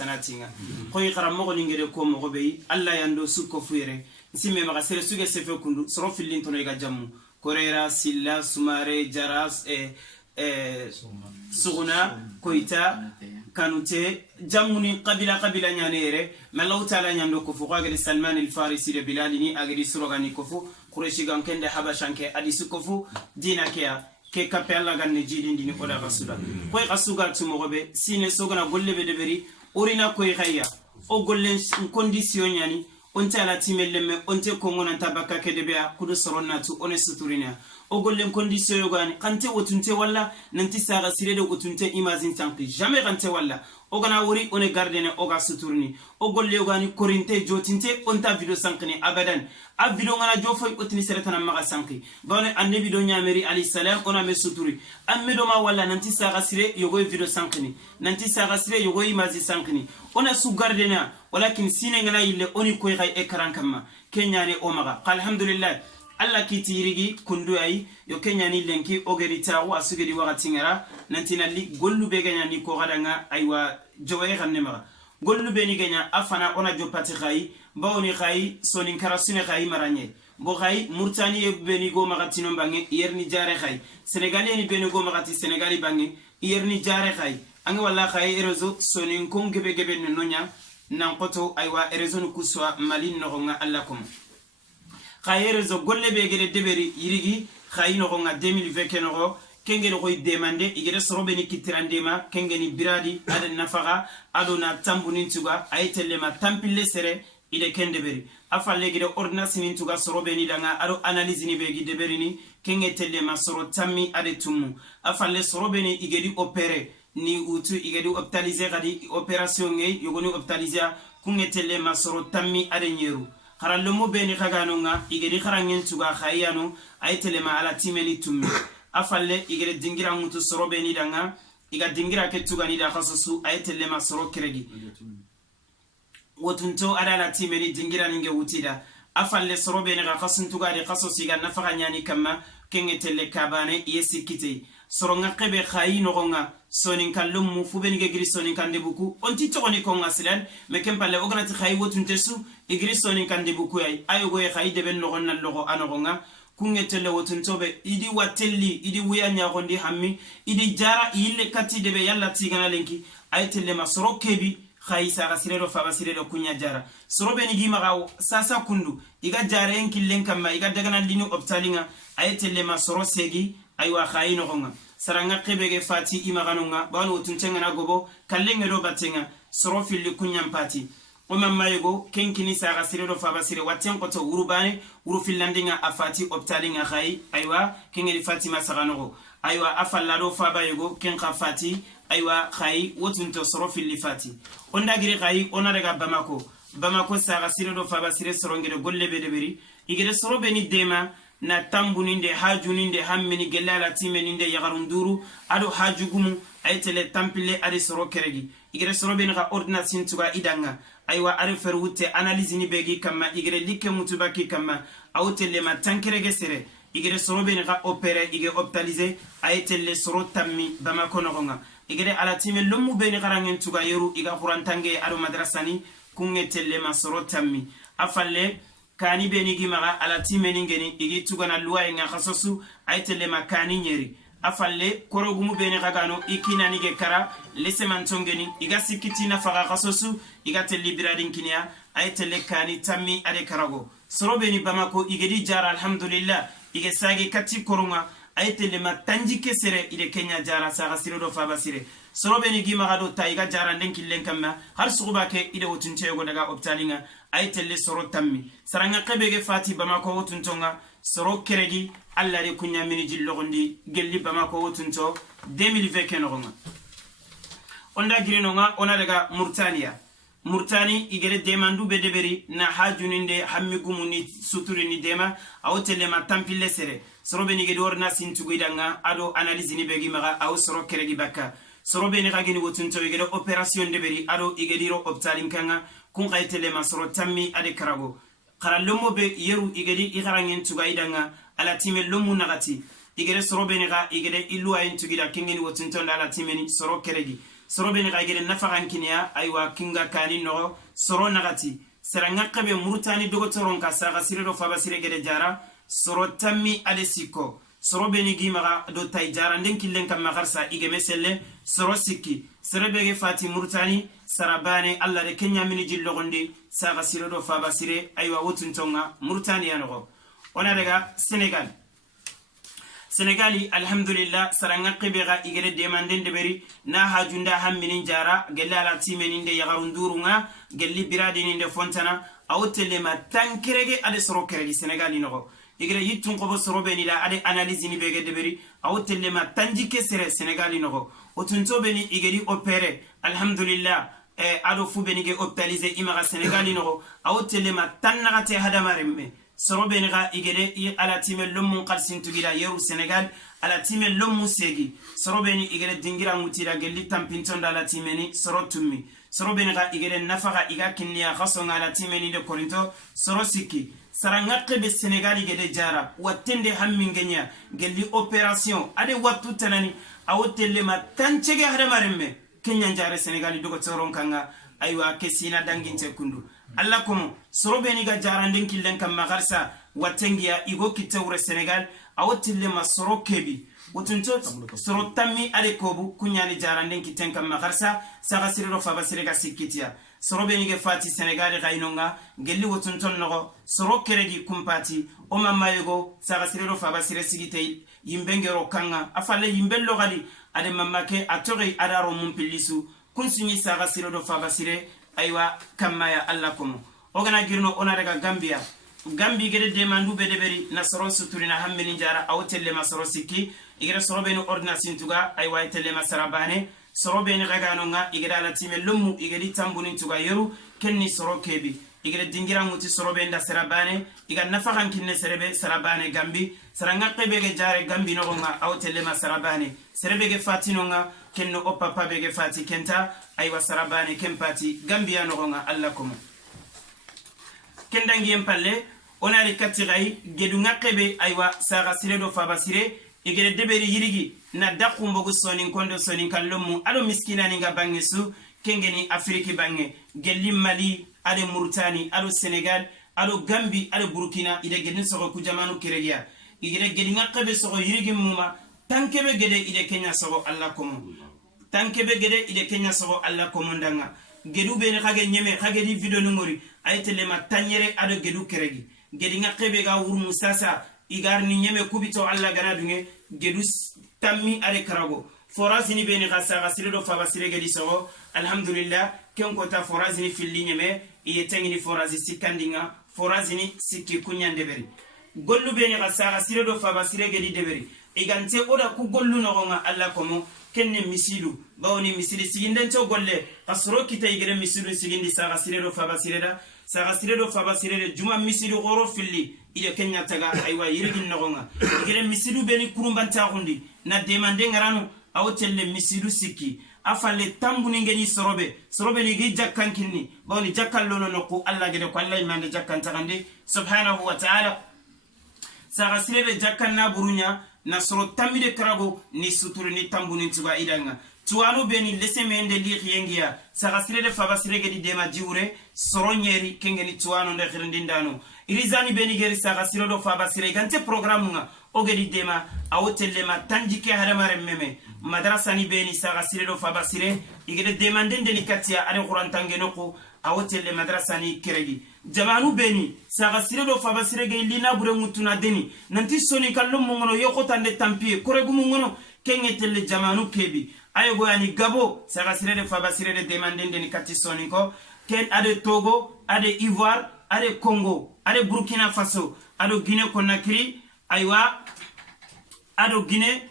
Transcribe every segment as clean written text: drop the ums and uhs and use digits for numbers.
sanatinga koy xaram mo ngere ko mo be alla yando sukko fuere simme ma sere suge sefe kundu soro fillin to ga jammu korera silla sumare jaras suguna koita kanute jamuni qabila nyanere malaw taala nyando ko fu qagri salman al farisi de bilalini agri surogani ko fu quraishi gankende habashanke adi sukko fu dina ke kapella ganne jidindi ni oda rasuda koy qasuga tumo be sine sogana golle be deberi orina koy khaya o gollen condition yani onte ala timellemme onte kongona tabaka kedebea kudu soronatu one suturina o gollen condition yogani kante wotunte walla nanti saga sirede wotunte imagine tanki jamais kante walla o gana wori one gardene o ga suturni o golle yogani korinte jotinte onta video sankini abadan a video ngana jofoy otini seretana maga sanki bawne annabi do nyameri ali salam ona me suturi amme do ma walla nanti saga sire yogoy video sankini nanti saga sire yogoy imagine sankini ona su gardena walakin sine ngana yille oni koy kay ekran kamma kenyane o maga alhamdulillah alla kiti yirigi kundu ay yo kenyani lenki ogerita wa sugedi wakati ngara nantina li gollu be ganya ni ko gadanga aywa jowe xamne ma gollu be ni ganya afana ona jopati khay bawni khay sonin karasine khay maranye bo khay murtani e be ni go magati no bangi yerni jare khay senegalien ni be ni go magati senegali bangi yerni jare khay anga walla khay erezo sonin kon gebe no nya nan qoto aywa erezo no kuswa malin no nga allakum khayere zo golle be gede deberi yirigi khayino ko nga 2020 keno kengeni koy demande igere sorobe ni kitirandema kengeni biradi ada nafaga ado na tambunin tuga aytelle ma tampille sere ide kendeberi afalle gede ordonnance nin tuga sorobe ni danga ado analyse ni be gide berini kengetelle ma soro tammi ade tumu afalle sorobe ni igedi opere ni utu igedi optaliser gadi opération ngey yogoni optaliser kungetelle ma soro tammi ade nyeru harallumo beni khaganonga igedi kharangen tuga khayano aytelema ala timeli tummi afalle igede dingira mutu soro beni danga iga dingira ke tuga ni da khasusu aytelema soro kiregi wotunto ada la timeli dingira ninge wutida afalle soro beni ga khasun tuga de khasusi ga nafaga nyani kama kengetelle kabane yesikite soro ngakebe khayino gonga sonin kallum mu fubeni ge giri sonin kande buku onti togoni ko ngasilan me kempalle oganati khay wotunte su igri sonin kande buku ay ayo go khay de ben no gonna logo anogonga kungetelle wotuntobe idi watelli idi wuyanya gondi hammi idi jara yille katti de be yalla tigana lenki aytelle masoro kebi khay sara sirero fa sirero kunya jara soro beni gi maga sasa kundu iga jara en killen kamma iga dagana linu optalinga aytelle masoro segi aywa khayino gonga saranga kebege fati imaganunga banu tuntenga na gobo kallenga do batenga soro fili kunyam pati o mamma yego kenkini saga sirero fa basire waten ko to urubane uru filandinga afati optalinga khay aywa kengeli fatima saganogo aywa afallado fa bayego kenka fati aywa khay wotunto soro fili fati onda gire khay ona daga bamako saga sirero fa basire sorongere golle be deberi igere soro beni dema na tambuninde hajuninde hammini gelala timeninde yagarunduru ado hajugumu aytele tampile ade soro keregi igere soro ben ga ordonnance tuga idanga aywa are ferwute analyse ni begi kama igere like mutubaki kama awtele ma tankerege sere igere soro ben ga opere igere optaliser aytele soro tammi bamako nogonga igere ala timel lomu ben garangen tuga yeru iga qurantange ado madrasani kungetele ma soro tammi afalle kani beni gimaga ala timeni ngeni igi tugana luwa nga khasosu aytele makani nyeri afalle korogumu beni gagano ikina nige kara leseman tongeni iga sikiti na faga khasosu iga telli biradin kinya aytele kani tammi ade karago soro beni bamako igedi jara alhamdulillah ige sagi kati korunga aytele matanji kesere ide kenya jara saga sirodo fa basire soro beni gimaga do taiga jara ndenki lenkama har suba ke ide wotunte go daga optalinga aytelle soro tammi saranga kebege fati bamako wotuntonga soro keregi alla re kunya mini jillogondi gelli bamako wotunto 2020 kenonga onda girinonga ona daga murtani igere demandu be deberi na hajuninde hammigumuni suturini dema awtelle ma tampille sere soro beni gedi orna sintugoidanga ado analyse ni begi maga aw soro keregi bakka soro beni gagini wotunto igere operation deberi ado igediro optalinkanga kun qaytele masoro tammi ade karago qarallomo be yeru igedi igarangen tugaidanga ala timel lomu nagati igere soro beni ga igede ilu ayin tugida kengeni wotunto ala timeni soro keregi soro beni ga igere nafagan kinya aywa kinga kani no soro nagati sera ngakabe murtani dogotoron ka saga sirero faba sire gede jara soro tammi ade sikko soro beni gimaga do tay jara nden killen kam magarsa igeme selle soro sikki serebege fati murtani sarabane alla de kenya mini jillo gonde saga sirero faba sire aywa wotuntonga murtani yanogo ona daga Senegali alhamdulillah saranga qibega igere demanden de beri na hajunda hamminin jara gelle ala timeninde yagarundurunga gelli biradininde fontana awtele ma tankirege ade soro keregi Senegali nogo igere yittun qobo soro beni da ade analyse ni bege de beri awtele ma tanjike sere Senegali nogo otunto beni igeri opere alhamdulillah ado fu beni ge optalize imaga Senegali nogo awtele ma tannagate hadamaremme soro beni ga igere ala time lomun qalsin tugira yeru Senegal ala time lomun segi soro beni igere dingira mutira gelli tampinton ala time ni soro tummi soro beni ga igere nafaga iga kinniya khasonga ala time ni de korinto soro sikki saranga qebe Senegal igere jara watende hammingenya gelli operation ade wattu tanani awotelle ma tanchege hadamaremme kenya jare Senegal dogo toron kanga aywa kesina danginte kundu alla komo soro beni ga jaranden killen kam magarsa watengia igo kitawre Senegal awotille ma soro kebi wotunto soro tammi ade kobu kunyani jaranden kitten kam magarsa saga siriro faba sirega sikitia soro beni ge fati Senegal ga inonga gelli wotunton nogo soro keregi kumpati o mamayego saga siriro faba sire sigite yimbengero kanga afale yimbello gadi ade mamake atore adaro mumpilisu kunsunyi saga siriro faba sire aywa kamaya alla komo ogana girno ona daga Gambi gede demandu bedeberi na soro suturina hammini jara awtelle masoro sikki igere soro beni ordination tuga aywa telle masarabane soro beni gagano nga igere ala time lummu igere tambunin tuga yeru kenni soro kebi igere dingira muti soro benda sarabane iga nafakan kinne serebe sarabane Gambi saranga qebege jare Gambi no nga awtelle masarabane serebege fatino nga kenno o papa bege fati kenta aywa sarabane kempati Gambia no nga alla komo kendangi empalle onari katigai gedu ngakebe aywa saga siredo faba sire igere deberi yirigi na dakumbo sonin kondo sonin kallomu ado miskina ninga bangesu kengeni Afriki bange gelli Mali ade Mauritanie ado Senegal ado Gambi ado Burkina ide gedin sogo kujamanu kiregia igere gedi ngakebe sogo yirigi muma tankebe gede ide Kenya sogo alla komo tankebe gede ide Kenya sogo alla komo ndanga gedu bene khage nyeme khage di video ngori aytele ma tanyere ado gedu keregi gedi ngakebe ga wur musasa igar ni nyeme kubito alla gana dunge gedu tammi are karago forazini bene khasa gasire faba sire gedi sogo alhamdulillah ken kota forazini filli nyeme yetengini forazi sikandinga forazini sikki kunyande beri gollu bene khasa gasire faba sire gedi deberi igante oda ku gollu no nga alla komo kenne misilu bawni misili siginden to golle asro kita igere misilu sigindi saga sirero faba sireda saga sirero faba sirede juma misilu goro filli ide kenya taga aywa yirgin nogonga igere misilu beni kurumbanta gundi na demande ngaranu awtelle misilu sikki afalle tambuni ngeni sorobe ni gi jakkan kinni bawni jakkal lono nokku alla gede ko alla imande jakkan tagandi subhanahu wa ta'ala saga sirede jakkan na burunya na soro tamide karago ni suturu ni tambuni tuga idanga tuwano beni lese mende li yengia saga sirede faba sirege di dema jiure soro nyeri kengeni tuwano nde khirindindano irizani beni geri saga siredo faba sirege ante programunga ogedi dema awotelle ma tanjike hadamare meme madrasa ni beni saga siredo faba sire igede demandende ni katia are qurantange noko awotelle madrasa ni keregi jamanu beni saga siredo faba sirege lina bure mutuna deni nanti soni kallum mongono yokotande tampie koregu mongono kengetelle jamanu kebi ayego yani Gabo saga sirede faba sirede demandende ni kati soni ko ken ade Togo ade Ivoire ade Congo ade Burkina Faso ado Guinée Conakry aywa ado Guinée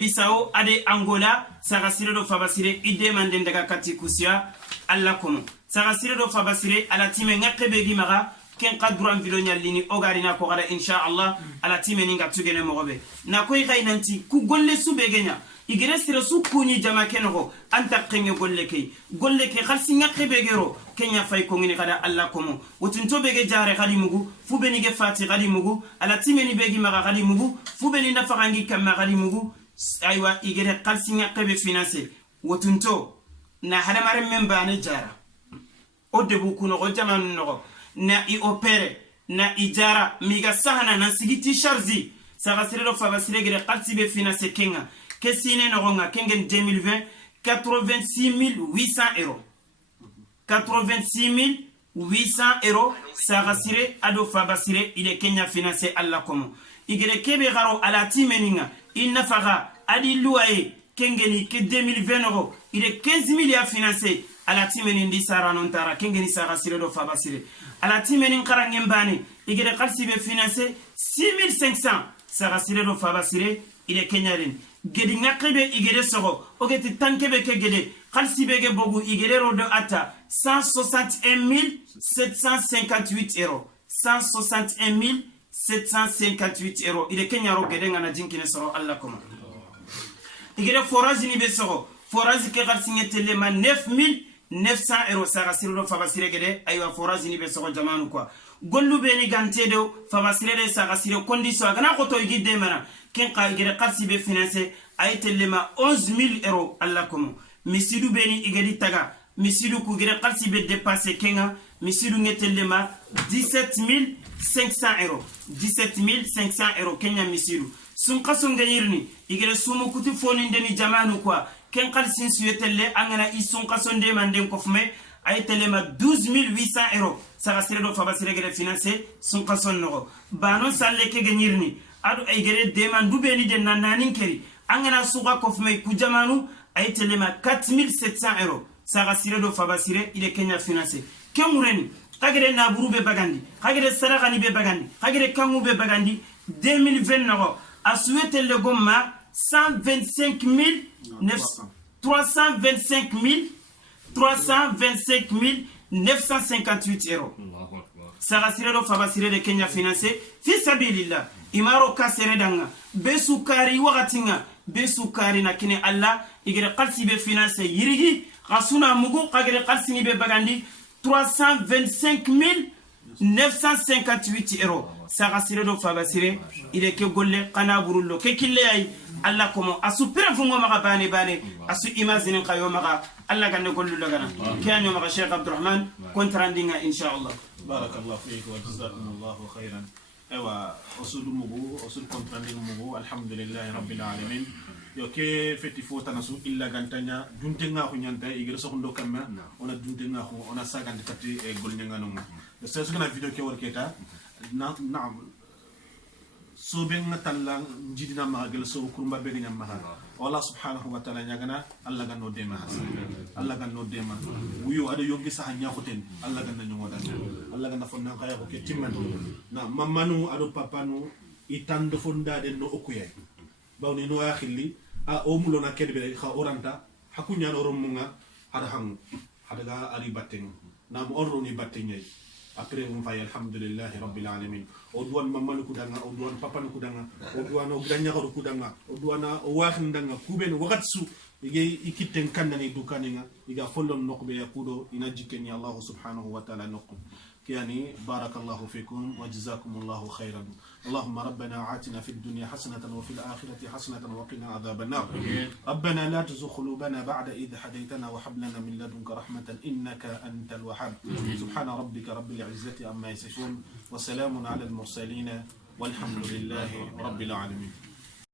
Bissau ade Angola saga siredo fabasire ide manden daga kati kusia alla kono saga siredo fabasire ala time ngakebe gi maga ken qadran video nyallini ogarina ko gada insha Allah ala time ninga tugene mogobe na koy gaynanti ku golle sube genya igere sire su kuni jama kenogo anta qenge golle ke khalsi ngakebe gero kenya fay ko ngini kada alla komo wotinto bege jare khadi mugu fubeni ge fati khadi mugu ala time ni begi maga khadi mugu fubeni nafagangi kamma khadi mugu aywa igere khalsi ngakebe financer wotunto na hadamaren men bane jara o debu kuno o jamanu nogo na i opere na i jara miga sahana na sigiti charzi saga sirelo faba siregere qalsi be finance kenga kesine nogonga kengen 2020 86 800 euros 86 800 euros saga sire ado faba sire ile Kenya finance alla komo igere kebe garo ala timeninga inna faga adi luaye kengeni ke 2020 euros ile 15 000 ya finance ala timeni ndi sara non tara kengeni saga sire do faba sire ala timeni karangem bani igere qalsi be finance 6500 saga sire do faba sire ile Kenya ren gedi ngakebe igere sogo ogeti tankebe ke gede qalsi be ge bogu igere rodo ata 161 758 euros 161 758 euros ile Kenya ro gede ngana jinkine soro alla koma igere forage ni be soro forage ke qalsi ngetele ma 9900 euros saga sire do faba sire gede aywa forage ni be soro jamanu quoi gollu be ni gantedo faba sire de saga sire condition agana ko to igide mana ken ka igere qalsi be finance aytele ma 11000 euros alla koma misidu be ni igedi taga misidu ku gere qalsi be dépasser kenga misidu ngetele ma 17500 euros 17500 euros Kenya misidu sun qasun ganyirni igere sumu kuti foni ndeni jamanu quoi ken qalsin suyetele angana isun qason de manden kofme aytele ma 12800 euros saga sire do faba sire gere finance sun qason no bano salle ke ganyirni adu ay gere demandu be ni de nananin keri angana suga kofme ku jamanu aytele ma 4700 euros saga sire do faba sire ile Kenya finance kemureni kagere na burube bagandi kagere saraka ni be bagandi kagere kangu be bagandi 2020 no asuete le gomma 125 325 958 euros saga sire do faba sire de Kenya finance fi sabilillah imaro kasere danga besukari wagatinga besukari na kine alla igere qalsi be finance yirigi rasuna mugu kagere qalsi ni be bagandi 325 958 euros saga sire do faba sire ile ke golle kana burullo ke kille ay alla komo asu pere fungo maga bane asu imazinin qayo maga alla gande gollu lagana kiyanyo maga Sheikh Abdurrahman kontrandinga inshallah barakallahu fiik wa jazakumullahu khairan ewa osul mugu osul kontranding mugu alhamdulillah rabbil alamin yo ke feti fota nasu illa gantanya dunte nga ko nyanta igere so ndo kamma ona dunte nga ko ona sagande katti e golnya ngano mo so so na video ke worketa na so ben natalla jidina ma gel so kurumba be nyam ma wala subhanahu wa ta'ala nyagana alla ganno dema alla ganno dema wuyo ado yogi sa nya khoten alla ganna nyomo dal alla ganna fonna khaya ko ke timman na mamanu ado papanu itando fonda de no okuyay bawni no akhili a o mulo na kedbe kha oranta hakunya no romunga hada hangu hada ga ari batten na mo orro ni battenyay après on fa alhamdulillah rabbil alamin o duwan mamanu kudanga o duwan papanu kudanga o duwan o ganya ko kudanga o duwan o waxin danga kuben wakatsu ige ikitten kannani dukaninga iga follon nokbe yakudo ina jikeni allah subhanahu wa ta'ala nokku يعني بارك الله فيكم وجزاكم الله خيرا اللهم ربنا آتنا في الدنيا حسنة وفي الآخرة حسنة وقنا عذاب النار ربنا لا تزغ قلوبنا بعد إذ هديتنا وهب لنا من لدنك رحمة إنك أنت الوهاب سبحان ربك رب العزة عما يصفون وسلام على المرسلين والحمد لله رب العالمين